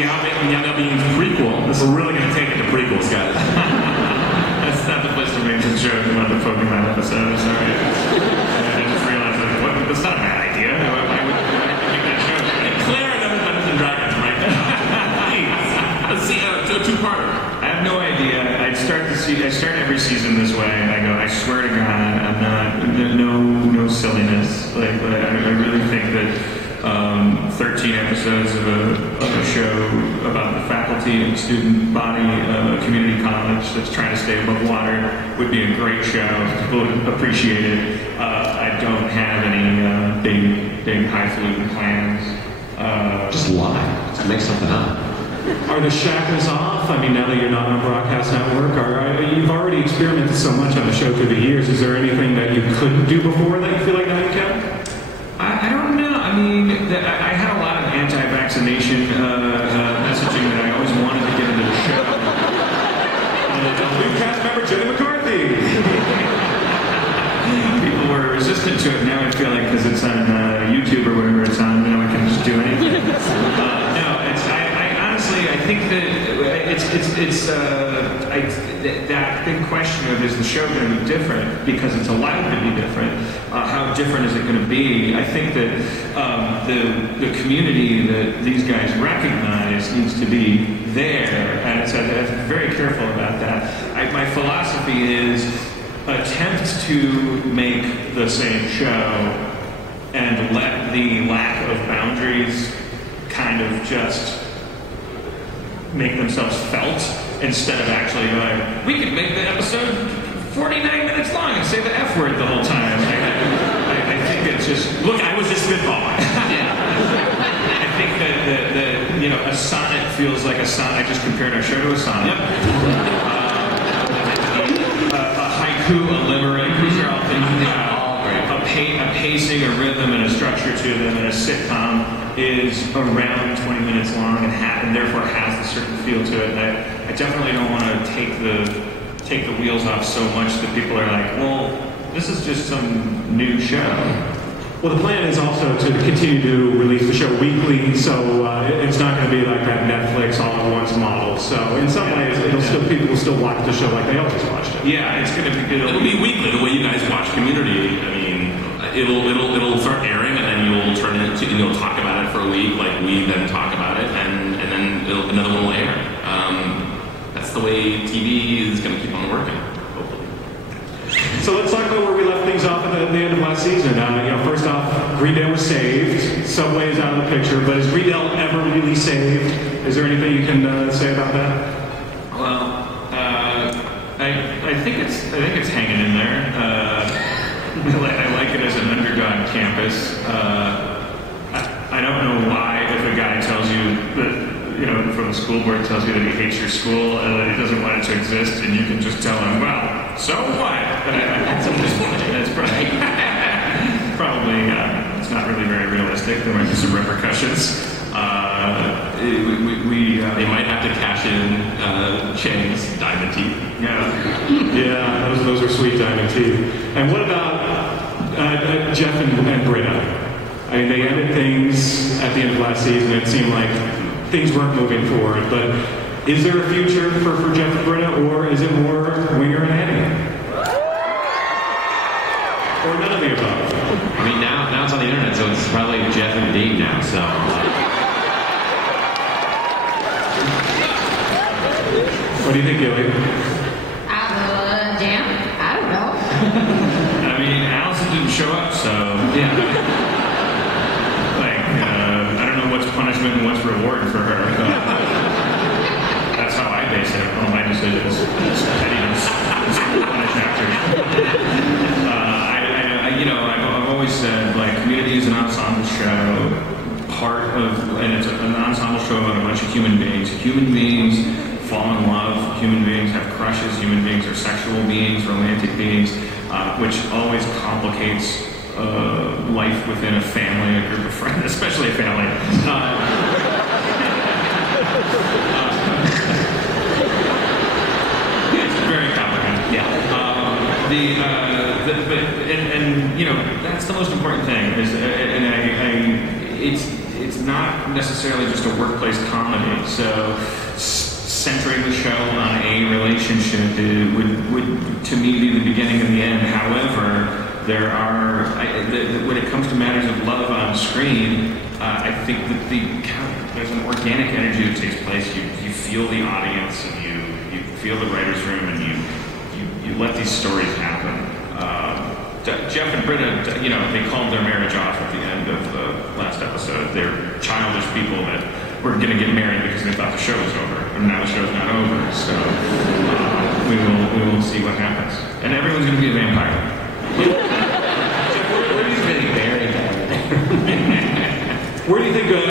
now being prequel. We're really going to take it to prequels, guys. That's not the place to make the joke about the Pokemon episode. Sorry. I just realized that's not a bad idea. Why would I make that joke? Claire and other Dungeons and Dragons right now. Let's see a two-parter. I have no idea. I start every season this way, and I go, I swear to God, I'm not, no silliness. Like, I really think that 13 episodes of a show about the faculty and student body of a community college that's trying to stay above water would be a great show. People would appreciate it. I don't have any big highfalutin plans. Just lie. Just make something up. Are the shackles off? I mean, now that you're not on Broadcast Network, you've already experimented so much on the show through the years. Is there anything that you couldn't do before that you feel like now you can? I don't know. I mean, I had a lot of anti-vaccination messaging that I always wanted to get into the show. New cast member Jenny McCarthy. People were resistant to it. Now I feel like because it's on YouTube or whatever it's on, now I can just do anything. I think that that big question of is the show going to be different because it's allowed to be different. How different is it going to be? I think that the community that these guys recognize needs to be there, and so I'm very careful about that. My philosophy is attempt to make the same show and let the lack of boundaries kind of just make themselves felt instead of actually going, we could make the episode 49 minutes long and say the F word the whole time. I think it's just, look, I was just spitballing. I think that a sonnet feels like a sonnet. I just compared our show to a sonnet. Yep. A haiku, a limerick, these are all things that a pacing, a rhythm, and a structure to them, and a sitcom is around 20 minutes long and therefore has a certain feel to it. And I definitely don't want to take the wheels off so much that people are like, well, this is just some new show. Well, the plan is also to continue to release the show weekly, so it's not going to be like that Netflix all-at-once model. So in some ways, people will still watch the show like they always watched it. Yeah, It'll be weekly, the way you guys watch Community. I mean, it'll start airing, and then you'll turn it to, you'll talk about it for a week, like we then talk about it, and then another one will air. That's the way TV is going to keep on working, hopefully. So let's talk about where we left things off at the end of last season. First off, Greendale was saved. Subway is out of the picture, but is Greendale ever really saved? Is there anything you can say about that? Well, I think it's hanging in there. I like it as an underdog campus. I don't know why if a guy tells you that, from the school board tells you that he hates your school and that he doesn't want it to exist, and you can just tell him, well, so what? That's probably it's not really very realistic. There might be some repercussions. They might have to cash in Chang's diamond teeth. Yeah, those are sweet diamond teeth. And what about Jeff and Britta? I mean, they ended things at the end of last season. It seemed like things weren't moving forward. But is there a future for Jeff and Britta, or is it more Winger and Annie? Or none of the above? I mean, now it's on the internet, so it's probably Jeff and Dean now, so... What do you think, Gilly? Jam? I don't know. I mean, Allison didn't show up, so yeah. I don't know what's punishment and what's reward for her. That's how I base it. All my decisions. It's pettiness. It's punish actors. I've always said, Community is an ensemble show. And it's an ensemble show about a bunch of human beings. Human beings fall in love, human beings have crushes, human beings are sexual beings, romantic beings, which always complicates life within a family, a group of friends, especially a family. It's very complicated. Yeah. That's the most important thing. It's not not necessarily just a workplace comedy. So centering the show on a relationship would to me be the beginning and the end. However, there are when it comes to matters of love on screen, I think that there's an organic energy that takes place. You feel the audience, and you feel the writers' room, and you let these stories happen. Jeff and Britta, they called their marriage off at the end of the last episode. They're childish people that were going to get married because they thought the show was over, and now the show's not over. So we will see what happens, and everyone's going to be a vampire. Jeff, where do you think Barry got? Where do you think